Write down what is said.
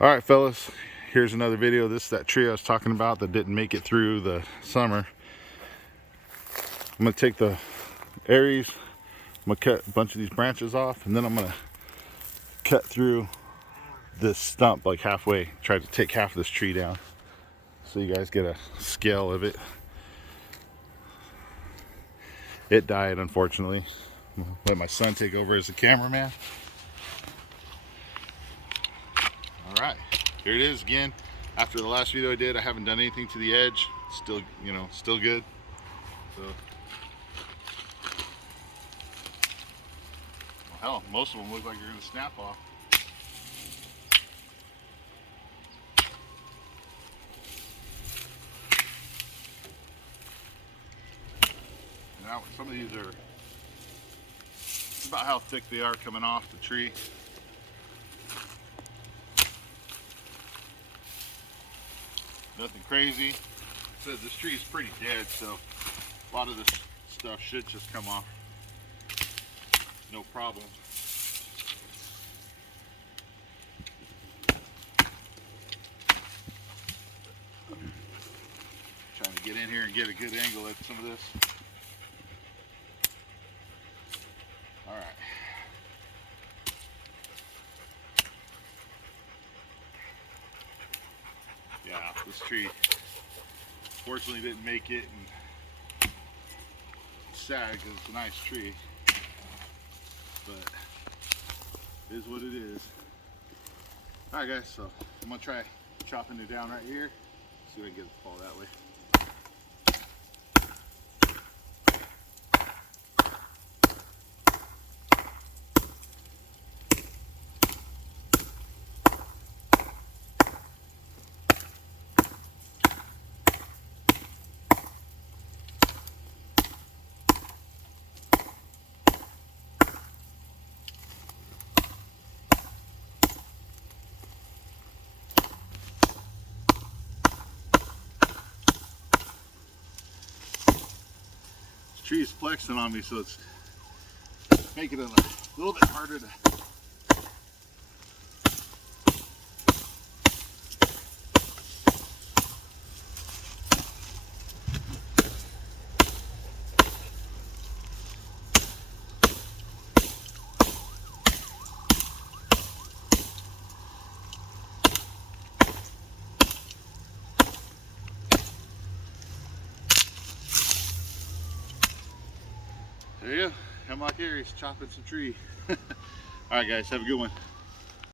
All right, fellas, here's another video. This is that tree I was talking about that didn't make it through the summer. I'm gonna take the Ares, I'm gonna cut a bunch of these branches off, and then I'm gonna cut through this stump like halfway, try to take half of this tree down so you guys get a scale of it. It died, unfortunately. I'm gonna let my son take over as the cameraman. All right, here it is again. After the last video I did, I haven't done anything to the edge. Still, still good. So, well, hell, most of them look like they're gonna snap off. Now, some of these are about how thick they are coming off the tree. Nothing crazy. So this tree is pretty dead, so a lot of this stuff should just come off. No problem. Trying to get in here and get a good angle at some of this. All right. Yeah, this tree fortunately didn't make it, and it's sad because it's a nice tree, but it is what it is. All right, guys, so I'm gonna try chopping it down right here. See if I can get it to fall that way. Tree is flexing on me, so it's making it a little bit harder to. There you go, Hemlock Ares chopping some tree. All right, guys, have a good one.